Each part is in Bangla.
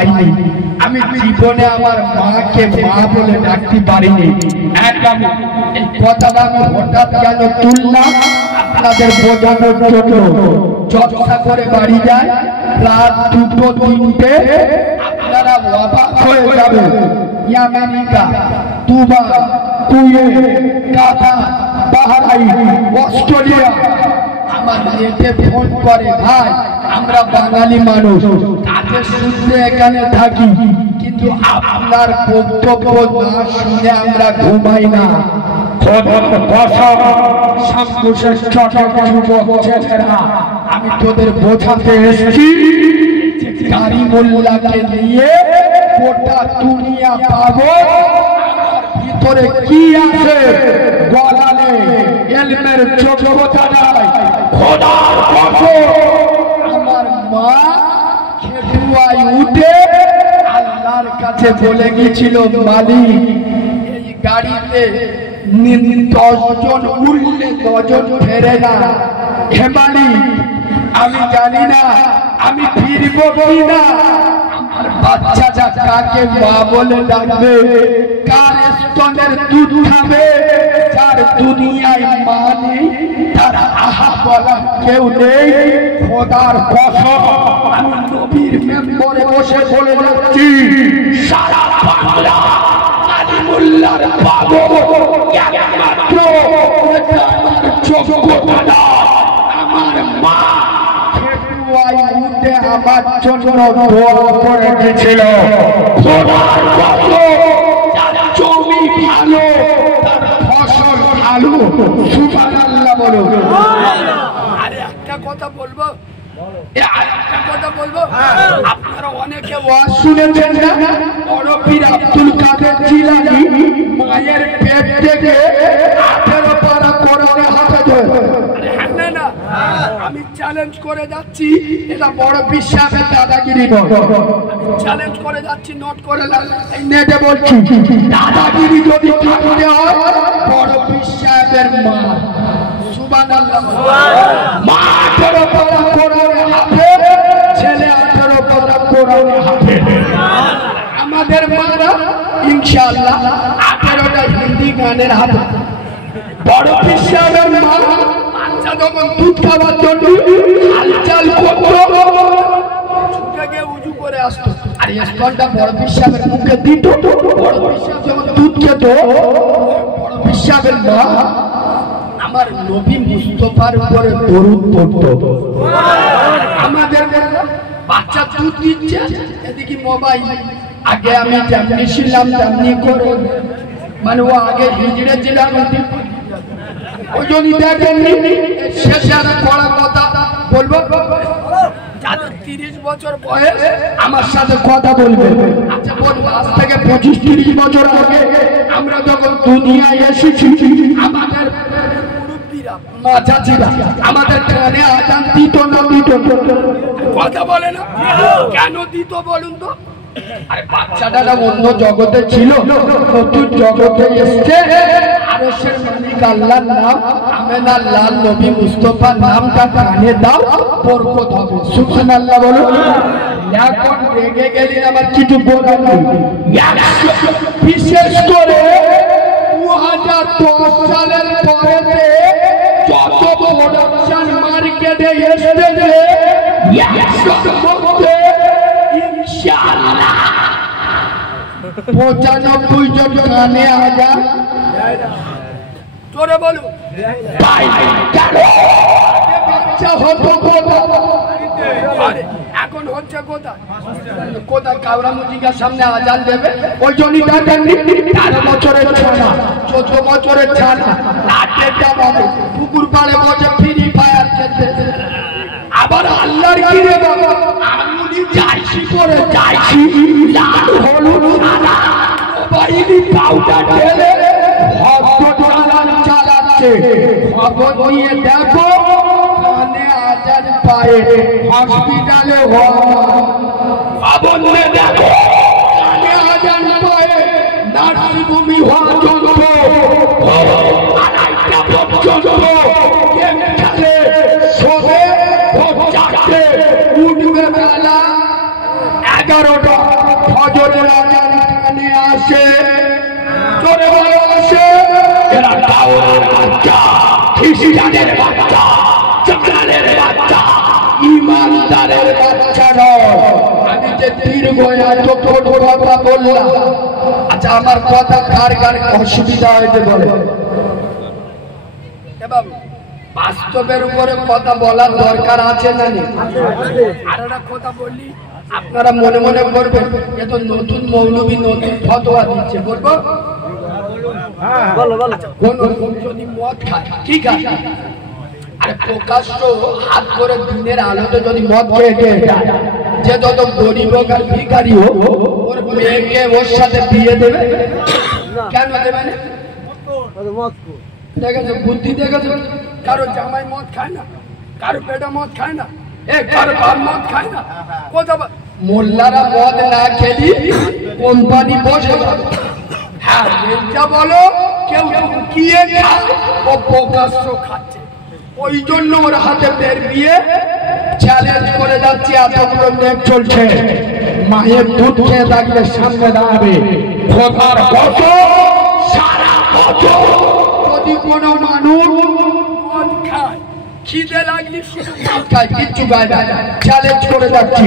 পাইনি, আমি জীবনে আমার মাকে মা বলে ডাকতে পারিনি। একদম এই কথাটা আমি হঠাৎ কেন তুললাম আপনাদের বোঝানোর জন্য। জলসা করে বাড়ি যায় রাত 2-3টে, আপনারা অবাক হয়ে যাবে। আমেরিকা, দুবাই, কুয়েত, কাতার, বাহরাইন, অস্ট্রেলিয়া আমার নেটে ফোন করে, ভাই আমরা বাঙালি মানুষ কাজের সূত্রে এখানে থাকি, কিন্তু আপনার বক্তব্য না শুনে আমরা ঘুমাই না। আমি তোদের বোঝাতে এসেছি, কারিমুল্লাহকে নিয়ে গোটা দুনিয়া পাবো ভিতরে কি আছে, গলালে ইলমের যোগ্যতা নাই। খোদার কসম আমার মা খেতুয়ায় উঠে আল্লাহর কাছে বলে গিয়েছিল, মালিক এই গাড়িতে 10 জন উঠলে 10 জন ফেরে না, হে মালিক আমি জানি না আমি ফিরবো কিনা, আমার বাচ্চাটা কাকে মা বলে ডাকবে, কার স্তনের দুধ খাবে, যার দুনিয়ায় মা নেই তার আহা বলা কেউ নেই। খোদার কসম আমি নবীর মেম্বরে বসে বলে যাচ্ছি, সারা বাংলা কালিমুল্লাহর পাগল একমাত্র আমার যোগ্যতা না, আমার মা উঠে আমার জন্য দোয়া করে দিয়েছিল। খোদার কসম যার জমি ভালো তার ফসল ভালো, সুবহানাল্লাহ বলো। আরে একটা কথা বলবো, আপনারা অনেকে ওয়াজ শুনেছেন না, বড় পীর আব্দুল কাদের জিলানী মায়ের পেট থেকে 18 পারা কোরআনে হাতে ধরে, না আমি চ্যালেঞ্জ করে যাচ্ছি, এটা বড় পীর সাহেবের দাদাগিরি নয়, আমি চ্যালেঞ্জ করে যাচ্ছি, নোট করে এই নেটে বলছি, দাদাগিরি যদি থাকতে হয় বড় পীর সাহেবের মা, সুবহানাল্লাহ, মা 18 পারা কোরআনে হাতে, ছেলে 18 পারা কোরআনে হাতে। আমাদের মারা ইনশাআল্লাহ 18টা হিন্দি গানের হাতে। বড় পীর সাহেবের মা বাচ্চা যখন দুধ খাওয়ার জন্য হালচাল করতো, ছুটে গিয়ে উজু করে আসতো, আর স্তনটা বড় পীর সাহেবের মুখে দিত। বড় পীর সাহেব যখন দুধ খেত, বড় পীর সাহেবের মা আমার নবী মুস্তাফার উপরে দরুদ পড়তো। আমাদের বাচ্চা দুধ দিচ্ছে, এদিকে মোবাইল, আগে আমি যেমনি ছিলাম তেমনি করে, মানে ও আগে হিজড়ে ছিলাম, ওই জন্য দেখেননি শেষে আমি পড়া কথা বলবো, যাদের 30 বছর বয়স আমার সাথে কথা বলবে। আচ্ছা বলবো, আজ থেকে 25-30 বছর আগে আমরা যখন দুনিয়ায় এসেছি, আমাদের মুরব্বীরা মা চাচিরা আমাদের কানে আজান দিত না, দিত কথা বলে না, কেন দিত বলুন তো? আরে বাচ্চাটা অন্য জগতে ছিল, নতুন জগতে এসছে, আরশের মালিক আল্লাহর নাম, আমেনার লাল নবী মুস্তাফার নামটা কানে দাও, বরকত হবে, সুবহানাল্লাহ বলো। এখন রেগে গেলি আমার কিছু বলার নেই। বিশেষ করে 2010 সালের পরেতে যত প্রোডাকশন মার্কেটে এসেছে, ইনশাআল্লাহ 95 জন গানে আজা তোরে বলু ভাই, বাচ্চা হতো কোথায়, এখন হচ্ছে কোথায়, কোথায় কাউরা মুজিকার সামনে আজান দেবে, ওই জন্যই দেখেন 13 বছরের ছানা, 14 বছরের ছানা লাটের দাবাবে পুকুর পাড়ে বসে ফ্রি ফায়ার খেলতে। আবার আল্লাহর কি রে বাবা, আঙুলি যাইছি করে যাইছি, লাল হলুদ সাদা মোবাইলি পাউডার ঢেলে ভক্ত চালান চালাচ্ছে। খবর নিয়ে দেখো কানে আজান পায়ে হসপিটালে খবর নিয়ে দেখো কানে আজান পায়ে নার্সিংহোমে হওয়া যন্ত্র 2:30 পর্যন্ত গেম খেলে, শোবে, উঠবে বেলা 11টা। ফজরের আজান কানে আসে, জোরে বলো আসে। এরা দাউদের বাচ্চা, খ্রিস্টানের বাচ্চা, জালালের বাচ্চা, ইমানদারের বাচ্চা নয়। আমি যে দীর্ঘ এতক্ষণ কথা বললাম, আচ্ছা আমার কথা কার কার অসুবিধা হয়েছে বলে? বাস্তবের উপরে কথা বলার দরকার আছে না? আর একটা কথা বললি আপনারা মনে মনে করবেন এ তো নতুন মৌলবী নতুন ফতোয়া দিচ্ছে, বলবো? যদি মদ খায় কি খায়, আরে প্রকাশ্য হাত করে দিনের আলোতে যদি মদ খেয়ে যায়, যে যত গরিব হোক আর ভিখারি হোক ওর মেয়েকে ওর সাথে বিয়ে দেবে কেন দেবে না? দেখেছো বুদ্ধি, দেখেছো? কারো জামাই মদ খায় না, কারো পেটা মদ খায় না, কারো বাপ মদ খায় না। কোথা মোল্লারা মদ না খেলি কোম্পানি বসে যাবে। হ্যাঁ এটা বলো কেউ লুকিয়ে খায়, ও প্রকাশ্য খাচ্ছে। ওই জন্য ওর হাতে বের বিয়ে চ্যালেঞ্জ করে যাচ্ছে। এতগুলো নেট চলছে, মায়ের দুধ খেয়ে থাকলে সামনে দাঁড়াবে। খোদার কসম সারা বছর যদি কোনো মানুষ মদ খায়, খিদে লাগলে শুধু মদ খায়, কিচ্ছু খায় না, চ্যালেঞ্জ করে যাচ্ছি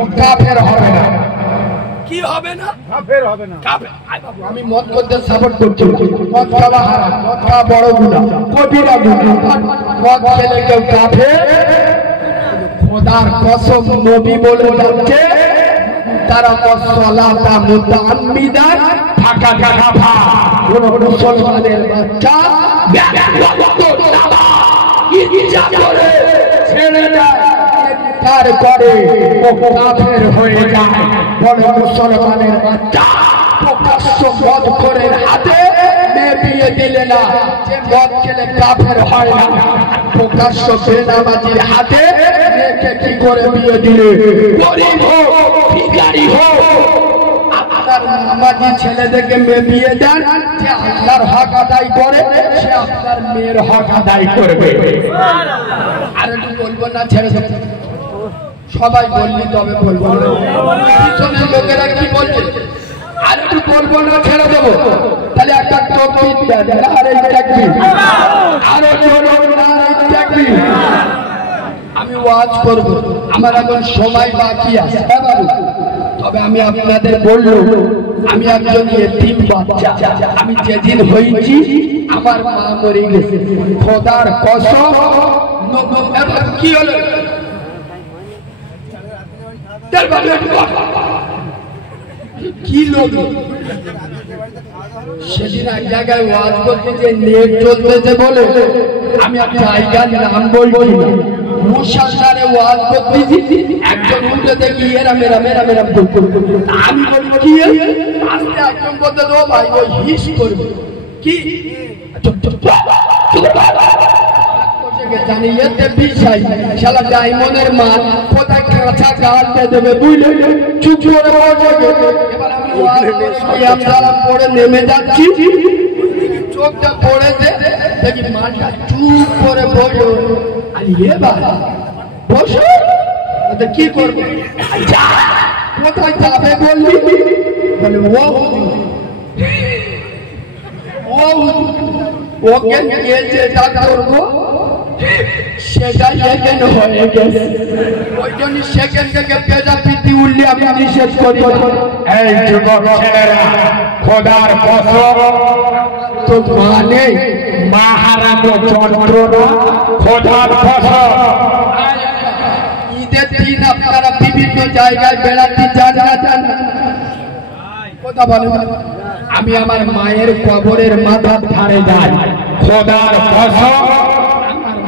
ও কাফের হবে না। কি হবে না? কাফের হবে না। আমি মদ করতে সাপোর্ট করছি, মদ খাওয়া হারাম, মদ খাওয়া বড় গুনাহ, কবিরা গুনাহ। মদ খেলে কেউ কাফের? খোদার কসম নবী বলে যাচ্ছে তারা মুসল্লাতা মুতাআম্মিদান ফাঁকা কাফা। কোন মুসলমানের বাচ্চা ব্যক্তিগত নামাজ ইচ্ছা করে ছেড়ে দেয়, ইনকার করে, ও কাফের হয়ে যায়। বড় মুসলমানের বাচ্চা প্রকাশ্য মদ করে হাতে মেয়ে বিয়ে দিলে না, যে মদ খেলে কাফের হয় না। প্রকাশ্য বেনামাজির হাতে মেয়েকে কি করে বিয়ে দিলে? গরিব হোক ভিখারি হোক, আপনার নামাজি ছেলেদেরকে মেয়ে বিয়ে দেন, যে আল্লাহর হক আদায় করে সে আপনার মেয়ের হক আদায় করবে। আর একটু বলবো না ছেড়ে দেবে? সবাই বললি তবে বলবো না, পিছনের লোকেরা কি বলছে? আর একটু বলবো না ছেড়ে দেবো? তাহলে একটা তকবীর দেন, আর এই তাকবীর, আরো জোরে তাকবীর। আমি ওয়াজ করব, আমার এখন সময় বাকি আছে বাবু। তবে আমি আপনাদের বললো আমি একজন এতিম বাচ্চা। আমি যেদিন হয়েছি আমার মা মরে গেছে, খোদার কসম। কি হলো? কি লোক সেদিন এক জায়গায় ওয়াজ করতে যে নেট চলতেছে বলে আমি জায়গার নাম বলছি না, মুশাসারে ওয়াজ করতেছি, একজন উঠে দেখি এরা মেরা মেরা মেরা আমি বলি কি আস্তে একজন বলতে দো ভাই ওই হিস করবে কি জানি এতে বিষয় শালা ডায়মন্ডের মাল কোথায় কাঁচা গাল দিয়ে দেবে বুঝলে, চুপ করে বসে। এবার আমি পড়ে নেমে যাচ্ছি, চোখটা পড়েছে দেখি মালটা চুপ করে বসো। আর এবার বসো কি করবে? কোথায় যাবে বললি? বলে ওকে নিয়ে যেটা করবো সেটাই এখানে হয়ে গেছে। ওই জন্য সেখান থেকে পেজা পিটি উঠলে আমি নিষেধ করি। এই যুবক ছেলেরা, খোদার কসম তো মানে মা হারানো যন্ত্রণা, খোদার কসম। ঈদের দিন আপনারা বিভিন্ন জায়গায় বেড়াতে যান না যান? কথা বলে আমি আমার মায়ের কবরের মাথার ধারে যাই, খোদার কসম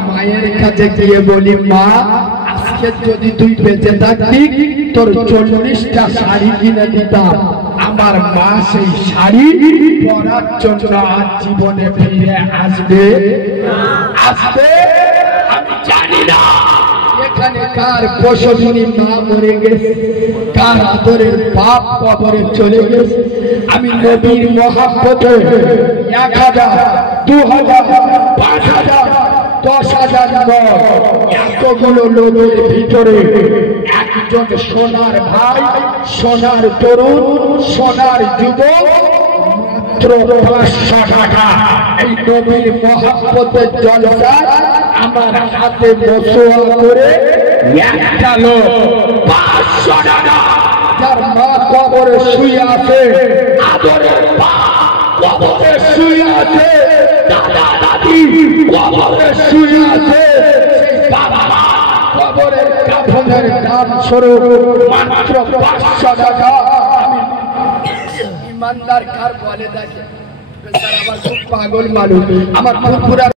মায়ের কাছে গিয়ে বলি মা আজকে যদি তুই বেঁচে থাকতি তোর 40টা শাড়ি কিনে দিতাম। আমার মা সেই শাড়ি পরার জন্য আজ জীবনে ফিরে আসবে আসবে আমি জানি না। এখানে কার প্রসবনী মা মরে গেছে, কার আদরের বাপ কবরে চলে গেছে। আমি নবীর মহাব্বতে 1000, 2000, 5000, 10,000 এতগুলো লোকের ভিতরে একজন সোনার ভাই, সোনার তরুণ, সোনার যুবক মাত্র 500 টাকা এই নবীর মহব্বতের জলসায় আমার হাতে মসুয়া করে একটা লোক 500 টাকা, যার মা কবরে শুয়ে আছে, আদরের মা কবরে শুয়ে আছে, দাদা দাদি কবরে শুয়ে আছে, সেই বাবা মা কবরের কাফনের দাম স্বরূপ মাত্র 500 টাকা। আমি ইমানদার কার বলে দেখে, আমার খুব পাগল মানুষ, আমার ফুরফুরা